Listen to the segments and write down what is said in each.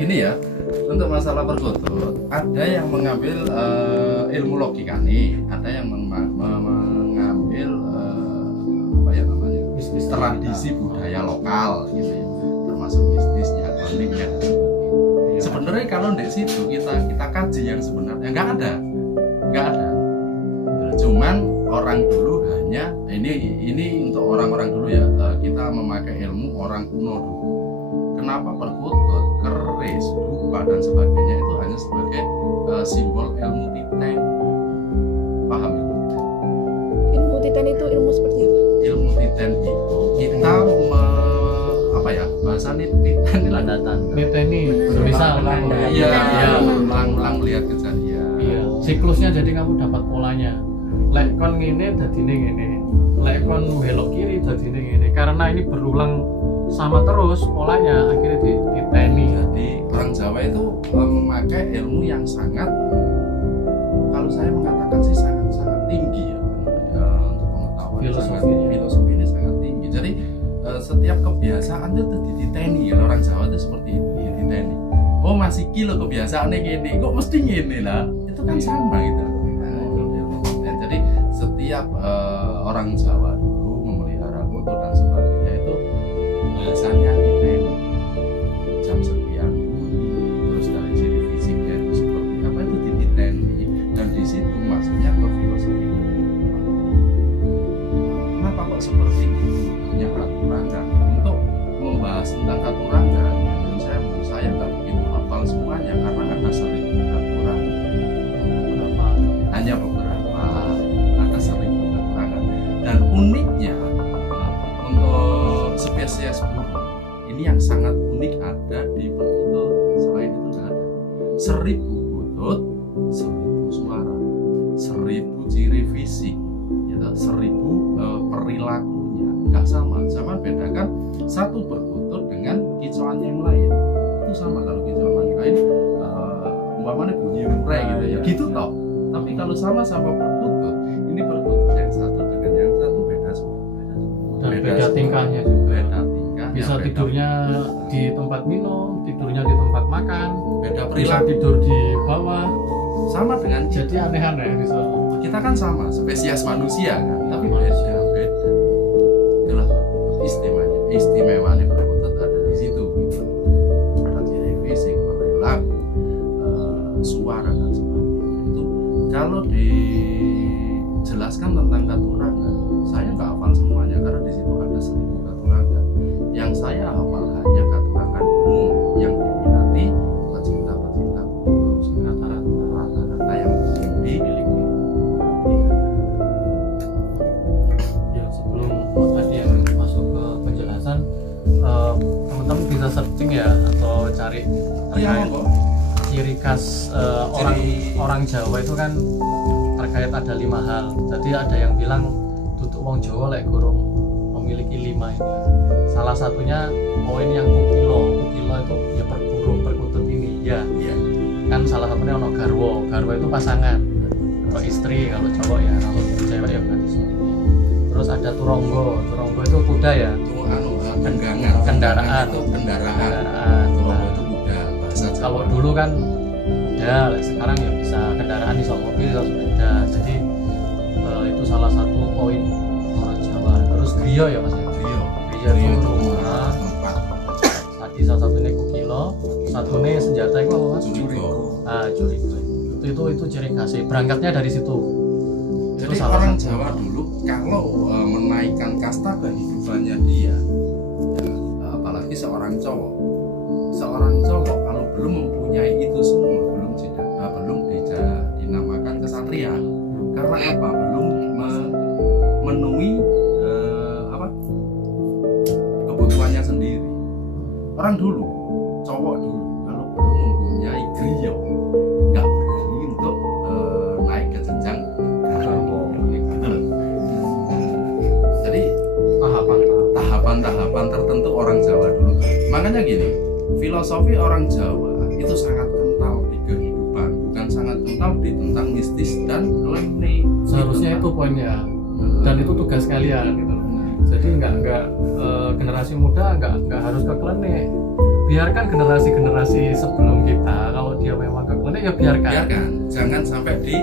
gini ya, untuk masalah perkutut ada yang mengambil ilmu logika nih, ada yang mengambil apa ya namanya, tradisi budaya lokal gitu ya, termasuk mistisnya, kliniknya. Sebenarnya kalau di situ kita kaji yang sebenarnya nggak ada. Cuman orang dulu hanya ini untuk orang-orang dulu ya, kita memakai ilmu orang kuno dulu. Kenapa perkutut, keris, dupa dan sebagainya itu hanya sebagai simbol ilmu titen. Paham ilmu titen? Ilmu titen itu ilmu seperti apa? Ilmu titen itu kita apa ya, bahasanya titen ini bisa ulang melihat kejadian. Iya, siklusnya jadi kamu dapat polanya. Lek kon ngene dadine ngene. Lek kon belok kiri dadine ngene. Karena ini berulang sama terus polanya, akhirnya diteni. Jadi orang Jawa itu memakai ilmu yang sangat, kalau saya mengatakan sih sangat tinggi ya, untuk pengetahuan. Filosofi ini sangat tinggi. Jadi setiap kebiasaan itu diteni ya, orang Jawa itu seperti itu ya, diteni. Oh masih kilo kebiasaannya gini, kok mesti gini lah, itu kan sama gitu. Jadi setiap orang Jawa dulu memelihara kutut dan sebagainya itu bahasanya diteni, jam sekian terus dari ciri fisiknya itu seperti apa itu diteni, dan di situ masuknya ke filosofi. Kenapa kok seperti itu? Hanya katurangan. Untuk membahas tentang katurangan, saya nggak begitu hafal semuanya karena ada 1000 katurangan. Hanya beberapa, ada 1000 katurangan. Dan uniknya untuk spesies burung ini yang sangat unik ada di perkutut. Selain itu nggak ada. 1000 kutut, 1000 suara, 1000 ciri fisik, gitu. 1000 perilakunya nggak sama. Sama bedakan satu perkutut dengan kicauan yang lain. Itu sama, kalau kicauan yang lain umpamanya bunyi murai gitu ya, gitu toh. Tapi kalau sama-sama perkutut, ini perkutut yang satu dengan yang satu beda semua. Dan beda tingkahnya juga. Beda tingkah. Bisa tidurnya di tempat minum, tidurnya di tempat makan, beda bisa perilaku. tidur di bawah. Sama dengan Jadi aneh-aneh bisa. kita kan sama, spesies manusia kan, tapi beda. Itulah istimewanya perkutut ada di situ gitu. Ada ciri fisik, perilaku, suara dan sebagainya. Itu kalau dijelaskan tentang katurangan, saya nggak hafal semuanya karena di situ ada 1000 katurangan. Yang saya hafal hanya katurangan umum yang diminati pecinta-pecinta kutut, rata-rata yang dimiliki. Ya, sebelum tadi yang masuk ke penjelasan, teman-teman bisa searching ya atau cari terkait ciri khas orang Jawa itu kan terkait ada 5 hal. Jadi ada yang bilang tutuk wong Jawa lek gurung memiliki 5 ini. Salah satunya poin yang kukilo itu ya berburung perkutut ini ya. Kan salah satunya ono garwo itu pasangan atau istri kalau cowok ya, kalau cewek ya berarti suami. Terus ada turonggo itu kuda ya, Itu kendaraan. Turonggo itu kuda bahasa Jawa. kalau dulu kan ya sekarang ya bisa kendaraan iso mobil iso sepeda. Jadi itu salah satu poin orang Jawa. Terus griya ya mas ya, griya itu rumah. Tadi salah satunya kukilo, satunya senjata itu apa mas? Jurigo. Itu ciri khasnya, berangkatnya dari situ. Jadi orang Jawa dulu kalau menaikkan kasta kehidupannya dia, ya, apalagi seorang cowok kalau belum mempunyai itu semua, belum dinamakan kesatria. Karena apa? Belum memenuhi kebutuhannya sendiri. Orang dulu, cowok dulu kalau belum mempunyai griya, nggak berani untuk naik ke jenjang garwo. Jadi tahapan tertentu orang Jawa dulu. Makanya gini, filosofi orang Jawa itu sangat kental di kehidupan, bukan sangat kental di tentang mistis dan klinik. Seharusnya itu poinnya, dan itu tugas kalian gitu. Jadi nggak generasi muda nggak harus ke klinik, biarkan generasi sebelum kita, kalau dia memang kekeliruan ya biarkan. Jangan sampai di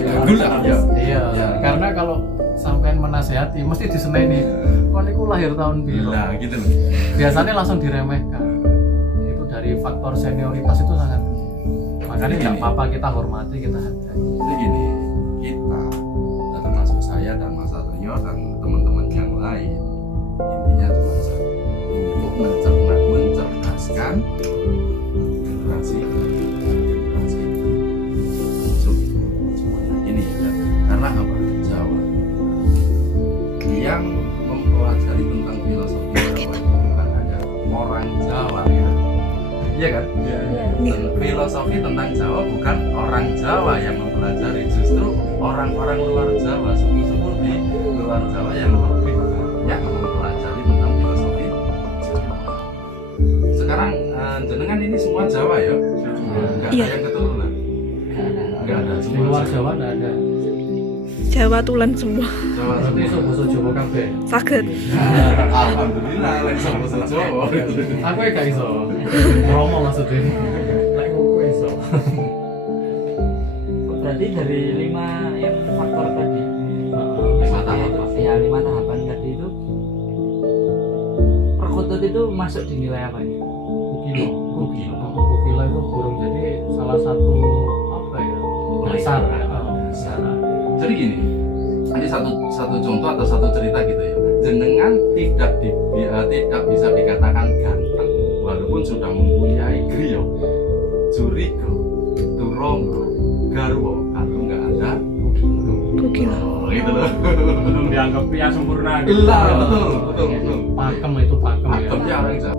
ganggu lah ya. Iya, karena kalau sampean menasehati mesti diseneni. Kok niku lahir tahun biru. Nah, gitu loh. Biasanya langsung diremehkan. Itu dari faktor senioritas itu sangat. Makanya nggak apa-apa kita hormati, kita hargai. Jadi gini, kita termasuk saya dan Mas Satrio dan teman-teman yang lain, intinya cuma satu, untuk mencerdaskan generasi masuk itu semuanya ini ya. Karena apa? Jawa yang mempelajari tentang filosofi Jawa itu bukan hanya orang Jawa ya, iya kan? Dan filosofi tentang Jawa bukan orang Jawa yang mempelajari, justru orang-orang luar Jawa, suku-suku di luar Jawa yang lebih banyak mempelajari tentang filosofi Jawa. Sekarang jenengan ini semua Jawa ya? Enggak ada yang keturunan? Enggak ada, Di semua luar Jawa nggak ada. Jawa tulen semua. Jawa Berarti semua. iso basa Jawa kabeh. Saged. Alhamdulillah, lek iso basa Jawa. Aku ya gak iso. Promo maksudnya. Lek aku iso. Berarti dari 5 yang faktor tadi, 5 tahap. ya 5 tahapan tadi itu, perkutut itu masuk di nilai apa ini? Kukilo. Kukilo itu burung, jadi salah satu apa ya? Dasar. Dasar. Jadi gini, ini satu contoh atau satu cerita gitu ya. Jenengan tidak bisa dikatakan ganteng walaupun sudah mempunyai griya, jurigo, turonggo, garwo, kalau nggak ada Kukilo. gitu loh. Belum dianggap pria sempurna. Betul. Pakem itu pakem ya. Pakemnya orang Jawa.